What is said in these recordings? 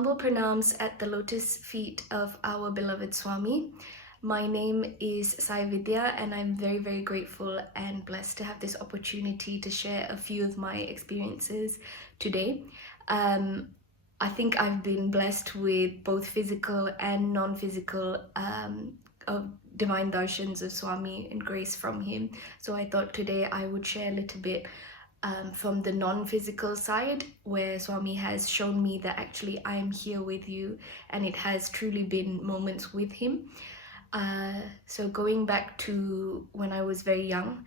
humble pranams at the lotus feet of our beloved Swami. My name is Vidya, and I'm very, very grateful and blessed to have this opportunity to share a few of my experiences today. I think I've been blessed with both physical and non-physical divine darshans of Swami and grace from him. So I thought today I would share a little bit from the non-physical side, where Swami has shown me that actually I'm here with you, and it has truly been moments with him. So going back to when I was very young,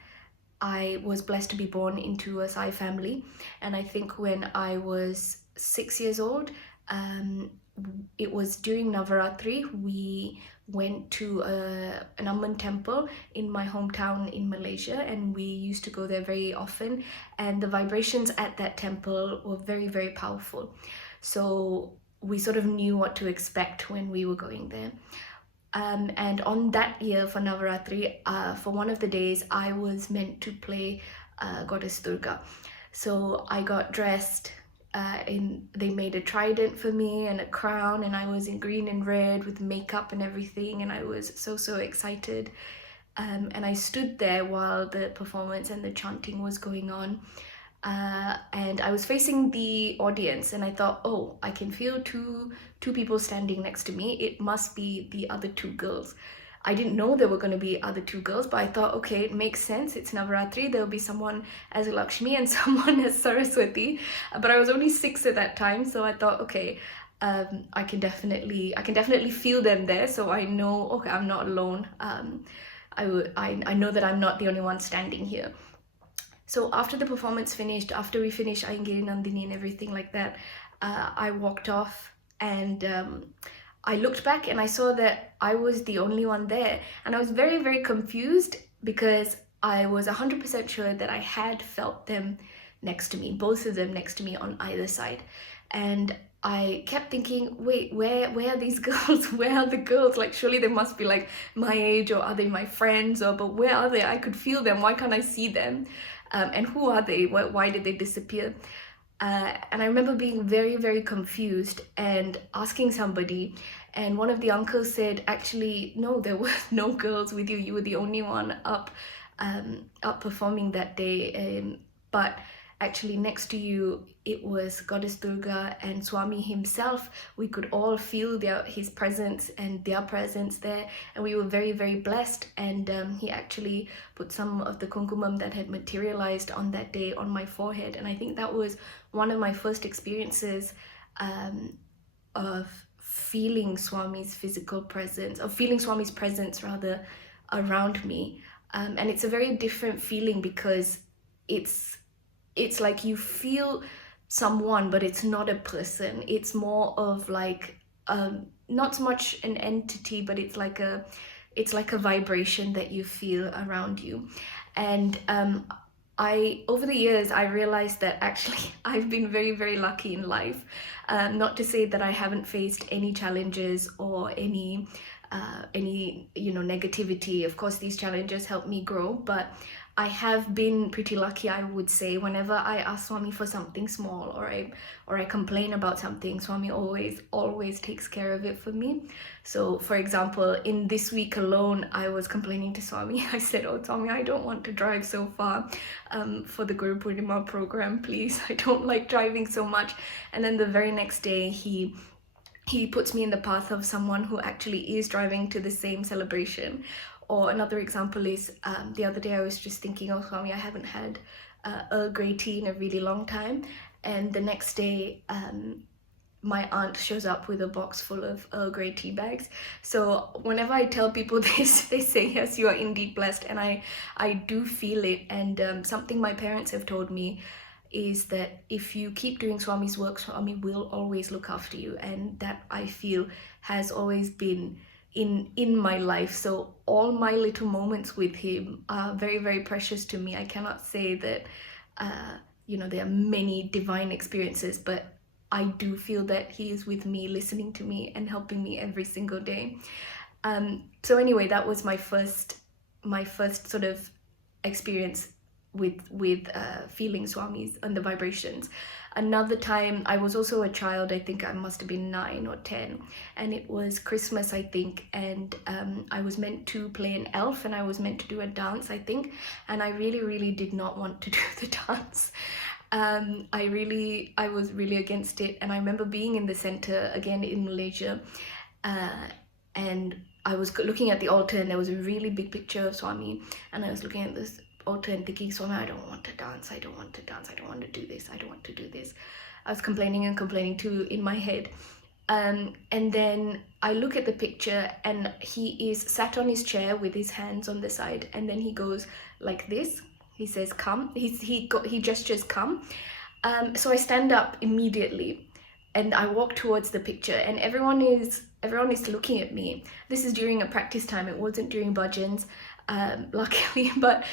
I was blessed to be born into a SAI family, and I think when I was 6 years old, it was during Navaratri, we went to an Amman temple in my hometown in Malaysia, and we used to go there very often, and the vibrations at that temple were very, very powerful. So we sort of knew what to expect when we were going there. And on that year for Navaratri, for one of the days, I was meant to play Goddess Durga. So I got dressed they made a trident for me and a crown, and I was in green and red with makeup and everything, and I was so excited. And I stood there while the performance and the chanting was going on. And I was facing the audience, and I thought, oh, I can feel two people standing next to me. It must be the other two girls. I didn't know there were going to be other two girls, but I thought, okay, it makes sense. It's Navaratri. There'll be someone as Lakshmi and someone as Saraswati. But I was only 6 at that time, so I thought, okay, I can definitely feel them there. So I know, okay, I'm not alone. I know that I'm not the only one standing here. So after the performance finished, after we finished Aingiri Nandini and everything like that, I walked off, and I looked back and I saw that I was the only one there, and I was very, very confused because I was 100% sure that I had felt them next to me, both of them next to me on either side. And I kept thinking, wait, where are these girls? Where are the girls? Like, surely they must be like my age, or are they my friends? But where are they? I could feel them. Why can't I see them? And who are they? Why did they disappear? And I remember being very, very confused and asking somebody, and one of the uncles said, actually, no, there were no girls with you. You were the only one up performing that day. But actually next to you, it was Goddess Durga and Swami himself. We could all feel his presence and their presence there, and we were very, very blessed. And he actually put some of the kumkumam that had materialized on that day on my forehead, and I think that was one of my first experiences of feeling Swami's physical presence, of feeling Swami's presence rather, around me. And it's a very different feeling because it's like you feel someone, but it's not a person. It's more of like not so much an entity, but it's like a vibration that you feel around you. And over the years, I realized that actually I've been very, very lucky in life. Not to say that I haven't faced any challenges or any negativity. Of course, these challenges help me grow, but I have been pretty lucky, I would say. Whenever I ask Swami for something small, or I complain about something, Swami always takes care of it for me. So for example, in this week alone, I was complaining to Swami. I said, oh Swami, I don't want to drive so far for the Guru Purnima program, please. I don't like driving so much. And then the very next day, he puts me in the path of someone who actually is driving to the same celebration. Or another example is the other day I was just thinking, oh Swami, I haven't had Earl Grey tea in a really long time. And the next day, my aunt shows up with a box full of Earl Grey tea bags. So whenever I tell people this, they say, yes, you are indeed blessed. And I do feel it. And something my parents have told me is that if you keep doing Swami's work, Swami will always look after you. And that, I feel, has always been in my life. So all my little moments with him are very, very precious to me. I cannot say that there are many divine experiences, but I do feel that he is with me, listening to me and helping me every single day. So anyway, that was my first sort of experience feeling Swami's and the vibrations. Another time, I was also a child, I think I must have been 9 or 10, and it was Christmas, I think, and I was meant to play an elf, and I was meant to do a dance, I think, and I really did not want to do the dance. I was really against it, and I remember being in the center again in Malaysia, and I was looking at the altar, and there was a really big picture of Swami, and I was looking at this altar and thinking, Swami, I don't want to dance, I don't want to dance, I don't want to do this, I don't want to do this. I was complaining and complaining too in my head. And then I look at the picture, and he is sat on his chair with his hands on the side, and then he goes like this. He says, come. He gestures, come. So I stand up immediately, and I walk towards the picture, and everyone is looking at me. This is during a practice time. It wasn't during bhajans, luckily, but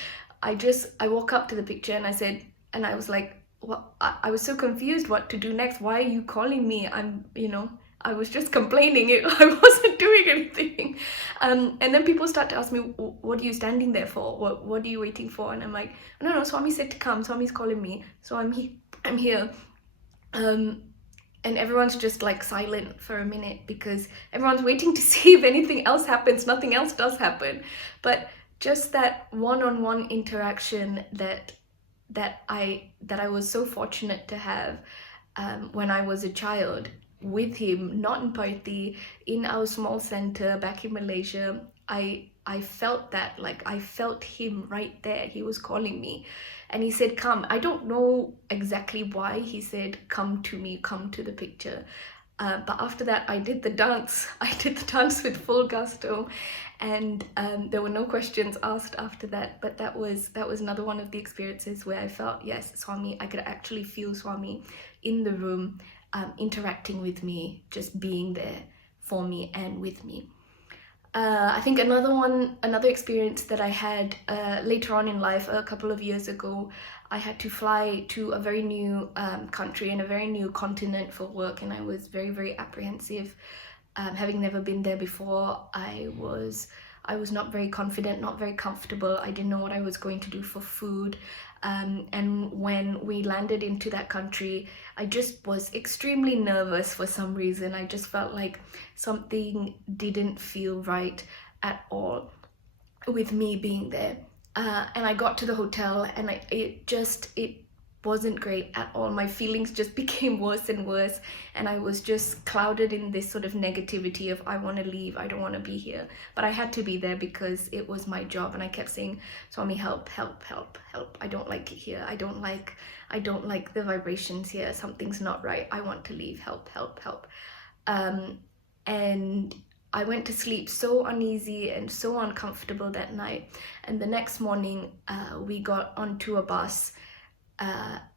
I walk up to the picture, and I said, and I was like, what? I was so confused what to do next. Why are you calling me? I was just complaining. I wasn't doing anything. And then people start to ask me, what are you standing there for? What are you waiting for? And I'm like, no, Swami said to come. Swami's calling me. So I'm here. And everyone's just like silent for a minute, because everyone's waiting to see if anything else happens. Nothing else does happen. But just that one-on-one interaction that I was so fortunate to have when I was a child with him, not in Parthi, in our small center back in Malaysia. I felt that, like, I felt him right there. He was calling me, and he said, come. I don't know exactly why he said, come to me, come to the picture. But after that, I did the dance. I did the dance with full gusto, and there were no questions asked after that. But that was another one of the experiences where I felt, yes, Swami, I could actually feel Swami in the room, interacting with me, just being there for me and with me. I think another experience that I had later on in life, a couple of years ago, I had to fly to a very new country and a very new continent for work, and I was very apprehensive. Having never been there before, I was not very confident, not very comfortable. I didn't know what I was going to do for food. And when we landed into that country, I just was extremely nervous for some reason. I just felt like something didn't feel right at all with me being there. And I got to the hotel, and it wasn't great at all. My feelings just became worse and worse, and I was just clouded in this sort of negativity of, I want to leave, I don't want to be here. But I had to be there because it was my job, and I kept saying, Swami, help, I don't like it here, I don't like the vibrations here, something's not right, I want to leave, help. And I went to sleep so uneasy and so uncomfortable that night. And the next morning, we got onto a bus,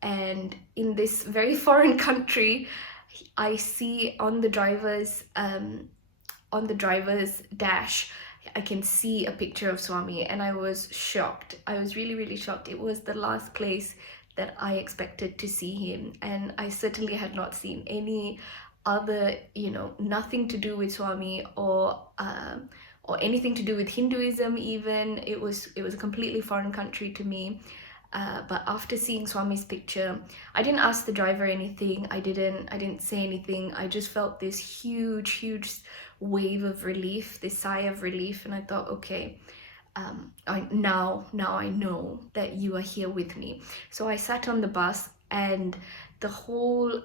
and in this very foreign country, I see on the driver's dash, I can see a picture of Swami, and I was shocked. I was really shocked. It was the last place that I expected to see him, and I certainly had not seen any other, nothing to do with Swami or anything to do with Hinduism even. It was a completely foreign country to me. But after seeing Swami's picture, I didn't ask the driver anything. I didn't say anything. I just felt this huge wave of relief, this sigh of relief, and I thought, okay, now I know that you are here with me. So I sat on the bus, and the whole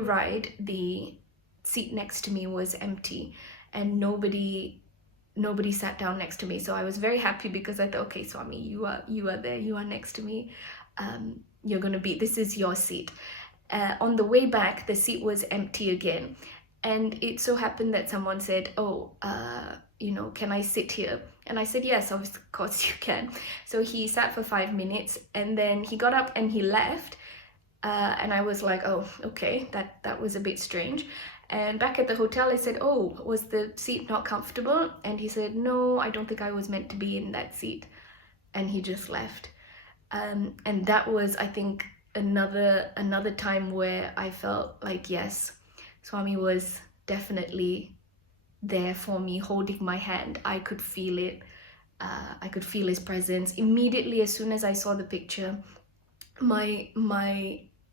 ride, the seat next to me was empty, and nobody sat down next to me. So I was very happy, because I thought, okay, Swami, you are there, you are next to me. This is your seat. On the way back, the seat was empty again, and it so happened that someone said, can I sit here? And I said, yes, of course you can. So he sat for 5 minutes, and then he got up and he left. And I was like, oh, okay, that was a bit strange. And back at the hotel, I said, oh, was the seat not comfortable? And he said, no, I don't think I was meant to be in that seat. And he just left. And that was, I think, another time where I felt like, yes, Swami was definitely there for me, holding my hand. I could feel it. I could feel his presence. Immediately, as soon as I saw the picture, my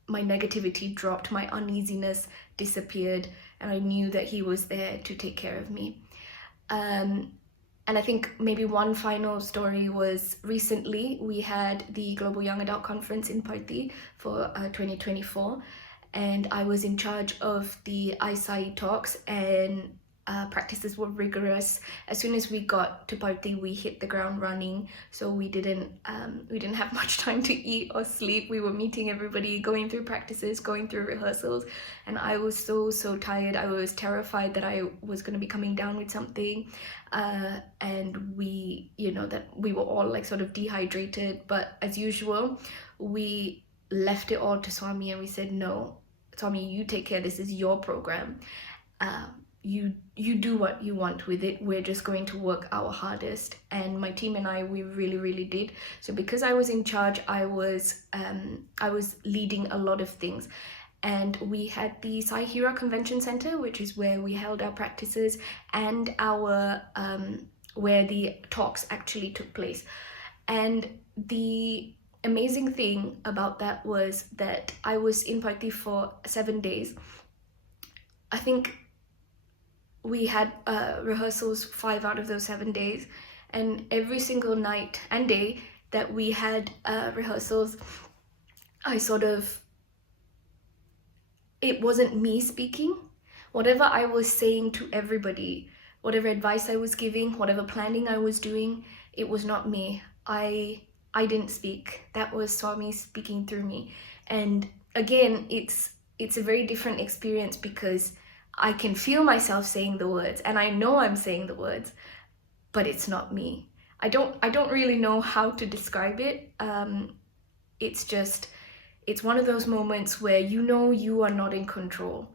negativity dropped, my uneasiness disappeared, and I knew that he was there to take care of me. And I think maybe one final story was recently we had the Global Young Adult Conference in Parthi for 2024, and I was in charge of the SAI talks, and practices were rigorous. As soon as we got to Parthi, we hit the ground running, so we didn't have much time to eat or sleep. We were meeting everybody, going through practices, going through rehearsals, and I was so tired. I was terrified that I was going to be coming down with something, and we, that we were all like sort of dehydrated. But as usual, we left it all to Swami, and we said, no, Swami, you take care, this is your program. You do what you want with it. We're just going to work our hardest. And my team and I, we really did. So because I was in charge, I was leading a lot of things. And we had the Sai Hira Convention Center, which is where we held our practices, and our where the talks actually took place. And the amazing thing about that was that I was in Parthi for 7 days. I think we had rehearsals 5 out of those 7 days, and every single night and day that we had rehearsals, it wasn't me speaking. Whatever I was saying to everybody, whatever advice I was giving, whatever planning I was doing, it was not me. I didn't speak. That was Swami speaking through me. And again, it's a very different experience because I can feel myself saying the words, and I know I'm saying the words, but it's not me. I don't really know how to describe it. It's one of those moments where you are not in control.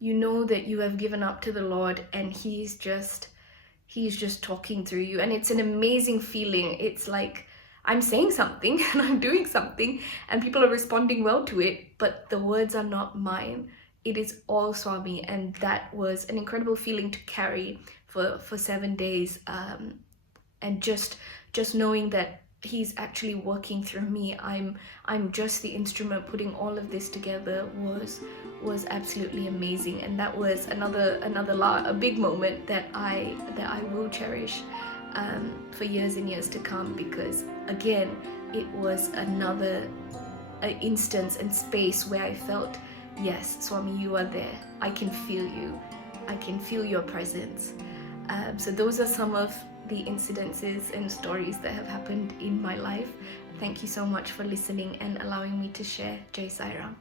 You know that you have given up to the Lord, and He's just talking through you, and it's an amazing feeling. It's like I'm saying something and I'm doing something, and people are responding well to it, but the words are not mine. It is all Swami, and that was an incredible feeling to carry for 7 days, and just knowing that He's actually working through me. I'm just the instrument putting all of this together was absolutely amazing, and that was a big moment that I will cherish for years and years to come, because again, it was another instance and space where I felt, yes, Swami, you are there. I can feel you. I can feel your presence. So those are some of the incidences and stories that have happened in my life. Thank you so much for listening and allowing me to share. Jai Sai Ram.